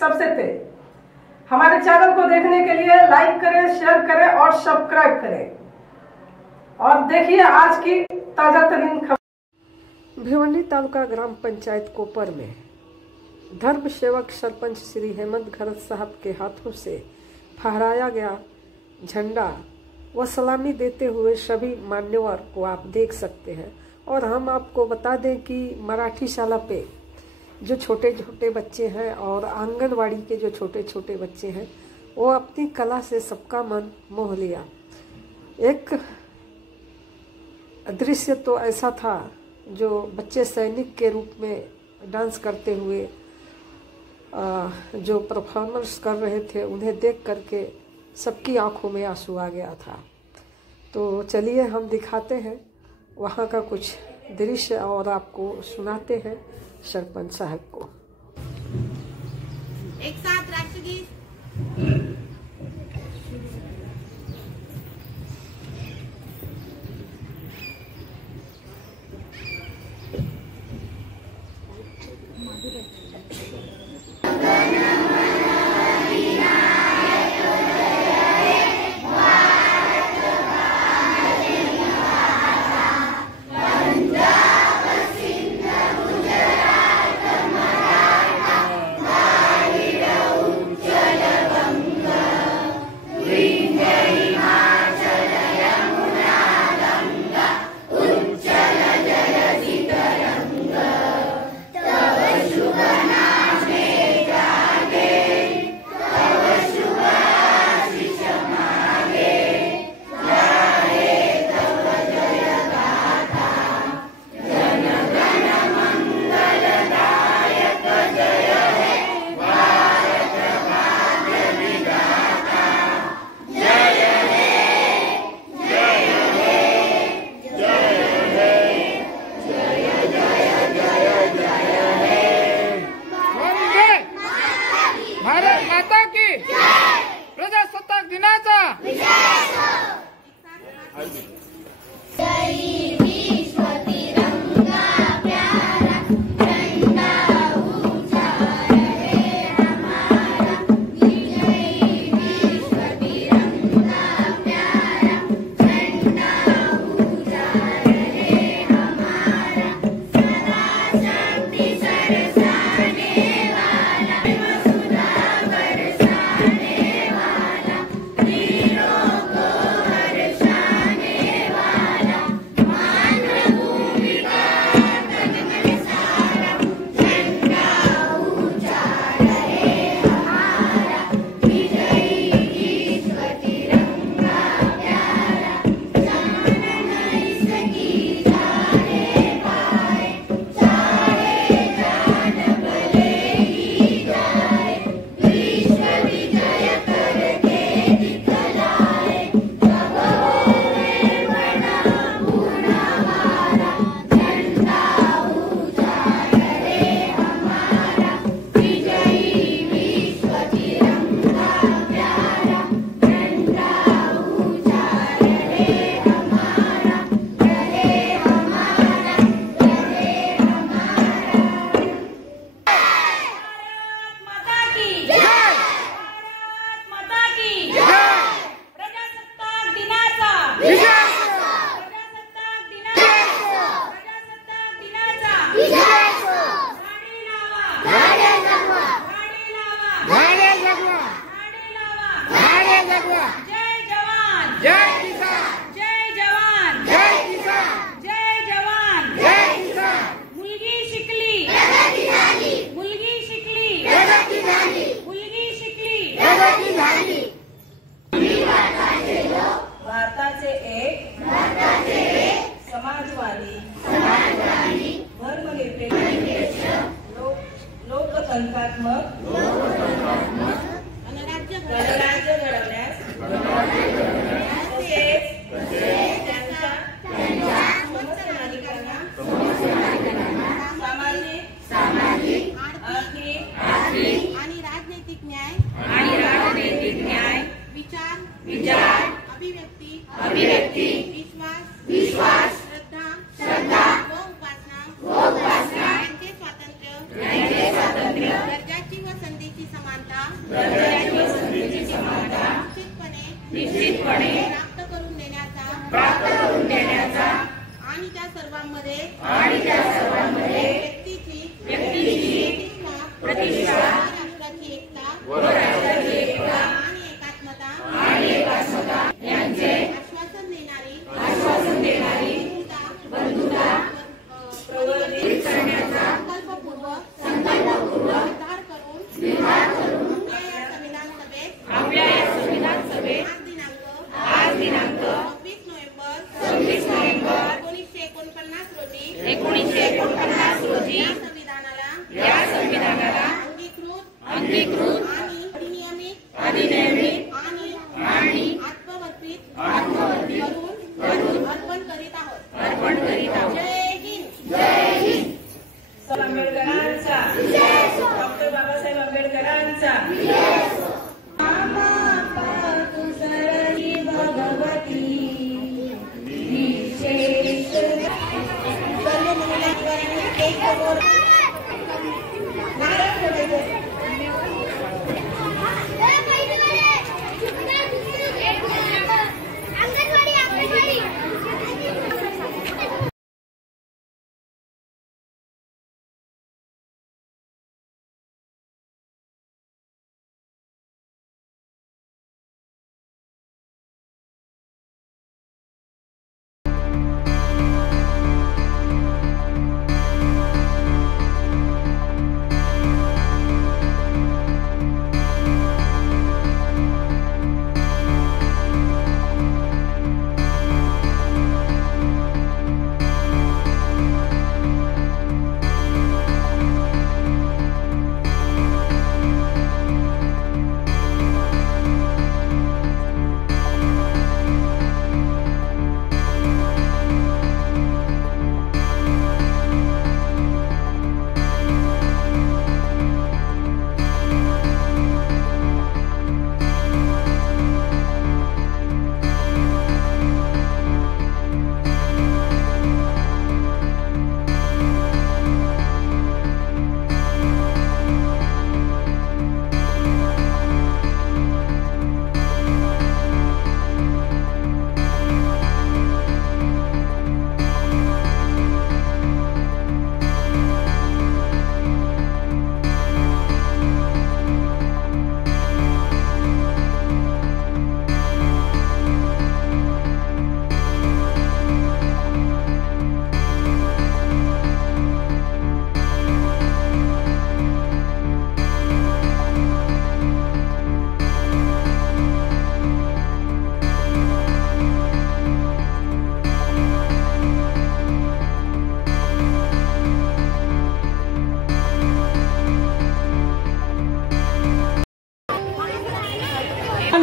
सबसे तेज। हमारे चैनल को देखने के लिए लाइक करें, शेयर करें और सब्सक्राइब करें। और देखिए आज की ताजा तरीन खबर। भिवंडी तालुका ग्राम पंचायत कोपर में धर्म सेवक सरपंच श्री हेमंत घरत साहब के हाथों से फहराया गया झंडा व सलामी देते हुए सभी मान्यवर को आप देख सकते हैं। और हम आपको बता दें कि मराठी शाला पे जो छोटे छोटे बच्चे हैं और आंगनवाड़ी के जो छोटे छोटे बच्चे हैं वो अपनी कला से सबका मन मोह लिया। एक दृश्य तो ऐसा था जो बच्चे सैनिक के रूप में डांस करते हुए जो परफॉर्मेंस कर रहे थे उन्हें देख करके सबकी आंखों में आंसू आ गया था। तो चलिए हम दिखाते हैं वहाँ का कुछ दृश्य और आपको सुनाते हैं सरपंच साहब को। एक साथ राष्ट्रगीत। भारत माता की प्रजासत्ताक दिनाचा भारताचे एक समाजवादी धर्मनिरपेक्ष लोकसंख्यात्मक गणराज्य घडवण्यास तसेच त्यांच्या समस्त नागरिकांना सामाजिक आर्थिक आणि राजनैतिक न्याय विचार अभिव्यक्ती विश्वास श्रद्धा व उपासना यांचे स्वातंत्र्य दर्जाची व संधीची समानता आणि त्या सर्वांमध्ये व्यक्तीची प्रतिष्ठा राष्ट्राची एकता आणि एकात्मता यांचे आश्वासन देणारी बंधुता प्रवर्धित करण्याचा संकल्पपूर्वक निर्धार करून आपल्या या संविधान सभेत आज दिनांक 26 नोव्हेंबर 1949 रोजी या संविधानाला अंगीकृत अधिनियमित आणि आत्मवर्तीत करून अर्पण करीत आहोत। जय हिंद। आंबेडकरांचा डॉक्टर बाबासाहेब आंबेडकरांचा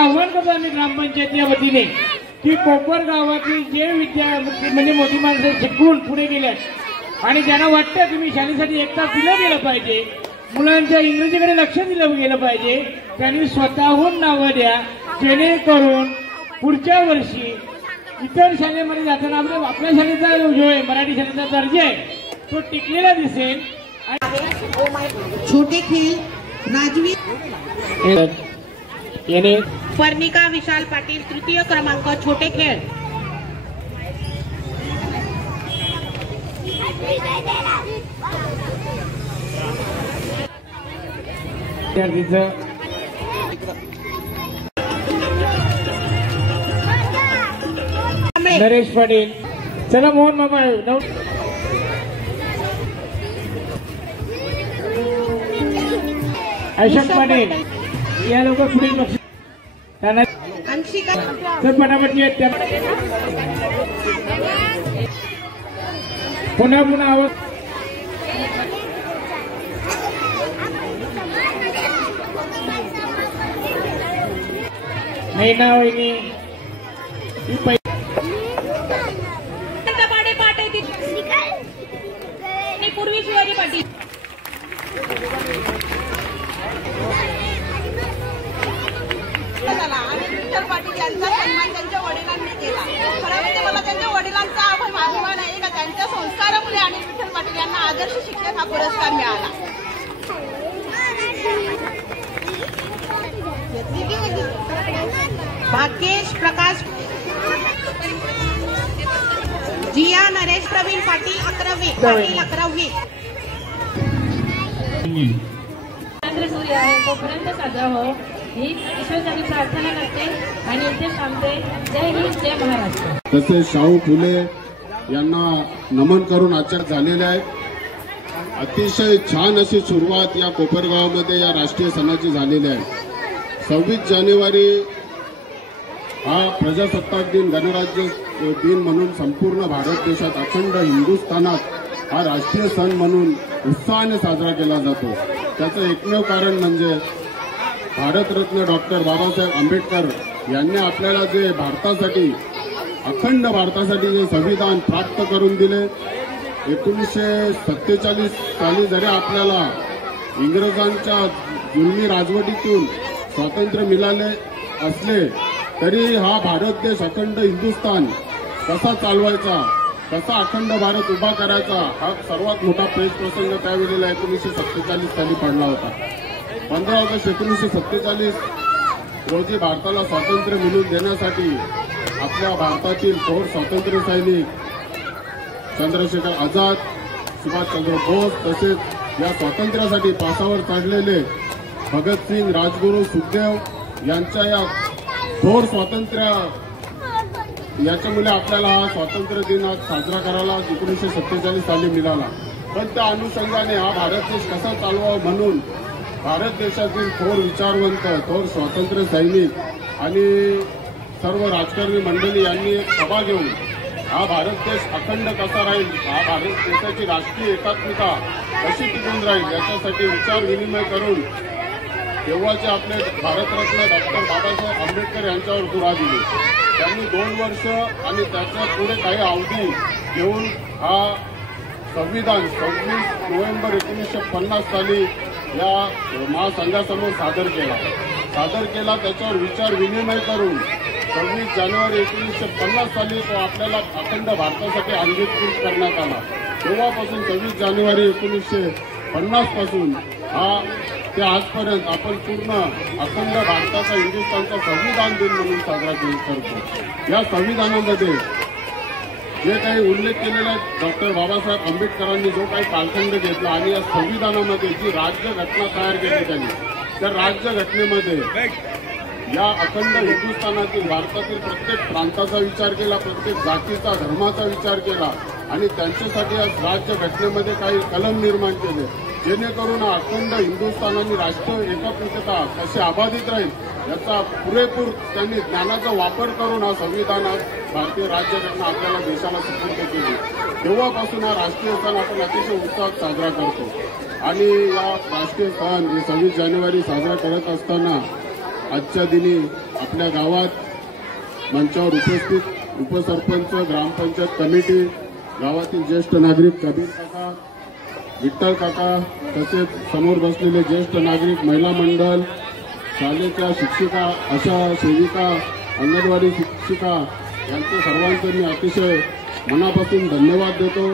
आव्हान करतो आम्ही ग्रामपंचायतीच्या वतीने की कोपर गावातील जे म्हणजे मोठी माणसं शिकून पुढे गेल्यात आणि ज्यांना वाटतं की मी शाळेसाठी एक तास दिलं गेलं पाहिजे, मुलांच्या इंग्रजीकडे लक्ष दिलं गेलं पाहिजे, त्यांनी स्वतःहून नावं द्या, जेणेकरून पुढच्या वर्षी इतर शाळेमध्ये जाताना आपल्या शाळेचा जो आहे मराठी शाळेचा दर्जा आहे तो टिकलेला दिसेल। छोटे खेळ राजवी याने पर्णिका विशाल पाटील तृतीय क्रमांक छोटे खेळ। नरेश पाटील, चला मोहन मामा अशोक पाटील या लोक पुढे त्यांना तर पटापट पुन्हा पुन्हा आवाज नाही ना वहिनी पूर्वी शिवाजी पाटील आणि विठ्ठल पाटील यांचा सन्मान त्यांच्या वडिलांनी केला। खरं म्हणजे मला त्यांच्या वडिलांचा अभिमान आहे का त्यांच्या संस्कारामुळे आणि विठ्ठल पाटील यांना आदर्श शिक्षक हा पुरस्कार मिळाला। भाग्येश प्रकाश जिया नरेश प्रवीण पाटील 11वी पाटील 11वी. सूर्य आहे तोपर्यंत साजरा हो ही ईश्वराची प्रार्थना करते आणि इथे थांबते. जय हिंद जय महाराष्ट्र. तसेच शाहू फुले यांना नमन करून आचार झालेले आहेत. अतिशय छान अशी सुरुवात या कोपरगावमध्ये या राष्ट्रीय सणाची झालेली आहे. 26 जानेवारी हा प्रजासत्ताक दिन गणराज्य दिन म्हणून संपूर्ण भारत देशात अखंड हिंदुस्थानात हा राष्ट्रीय सण म्हणून उत्साहाने साजरा केला जातो. त्याचं एकमेव कारण म्हणजे भारतरत्न डॉक्टर बाबासाहेब आंबेडकर यांनी आपल्याला जे भारतासाठी अखंड भारतासाठी जे संविधान प्राप्त करून दिले. 1947 साली जरी आपल्याला इंग्रजांच्या जुलमी राजवटीतून स्वातंत्र्य मिळाले असले तरी हा भारत देश अखंड हिंदुस्थान कसा चालवायचा, कसा अखंड भारत उभा करायचा हा सर्वात मोठा पेच प्रसंग त्यावेळेला 1947 साली पडला होता. 15 ऑगस्ट 1947 रोजी भारताला स्वातंत्र्य मिळवून देण्यासाठी आपल्या भारतातील थोर स्वातंत्र्य सैनिक चंद्रशेखर आझाद, सुभाषचंद्र बोस तसेच या स्वातंत्र्यासाठी पासावर चढलेले भगतसिंग, राजगुरू, सुखदेव यांच्या या थोर स्वातंत्र्य याच्यामुळे आपल्याला हा स्वातंत्र्य दिन आज साजरा करायला 1947 साली मिळाला. पण त्या अनुषंगाने हा भारत देश कसा चालवावा म्हणून भारत देशातील थोर विचारवंत, थोर स्वातंत्र्य सैनिक आणि सर्व राजकारणी मंडळी यांनी एक सभा घेऊन हा भारत देश अखंड कसा राहील, हा भारत देशाची राष्ट्रीय एकात्मता कशी टिकून राहील याच्यासाठी विचार विनिमय करून तेव्हाचे आपले भारतरत्न डॉक्टर बाबासाहेब आंबेडकर यांच्यावर दुरा दिली. त्यांनी 2 वर्ष आणि त्याच्या पुढे काही अवधी घेऊन हा संविधान 26 नोव्हेंबर 1950 साली या महासंघासमोर सादर केला. त्याच्यावर विचार विनिमय करून 26 जानेवारी 1950 साली तो आपल्याला अखंड भारतासाठी अंगीकृत करण्यात आला. तेव्हापासून 26 जानेवारी 1950 पासून हा ते आजपर्यंत आपण पूर्ण अखंड भारताचा हिंदुस्थानचा संविधान दिन म्हणून साजरा करतो. या संविधानामध्ये जे काही उल्लेख केलेला डॉक्टर बाबासाहेब आंबेडकरांनी जो काही कालखंड घेतला आणि या संविधानामध्ये जी राज्य घटना तयार केली त्यांनी, त्या राज्य घटनेमध्ये या अखंड हिंदुस्थानातील भारतातील प्रत्येक प्रांताचा विचार केला, प्रत्येक जातीचा धर्माचा विचार केला आणि त्यांच्यासाठी या राज्य घटनेमध्ये काही कलम निर्माण केले जेणेकरून अखंड हिंदुस्थानाने राष्ट्रीय एकात्मता कशी अबाधित राहील याचा पुरेपूर त्यांनी ज्ञानाचा वापर करून हा संविधान भारतीय राज्यघटना आपल्याला देशाला सुपूर्द केली. तेव्हापासून हा राष्ट्रीय सण आपण अतिशय उत्साहात साजरा करतो. आणि या राष्ट्रीय सण 26 जानेवारी साजरा करत असताना आजच्या दिनी आपल्या गावात मंचावर उपस्थित उपसरपंच, ग्रामपंचायत कमिटी, गावातील ज्येष्ठ नागरिक कबीर काका, विठ्ठल काका तसेच समोर बसलेले ज्येष्ठ नागरिक, महिला मंडळ, शाळेच्या शिक्षिका, आशा सेविका, अंगणवाडी शिक्षिका यांचे सर्वांचे मी अतिशय मनापासून धन्यवाद देतो.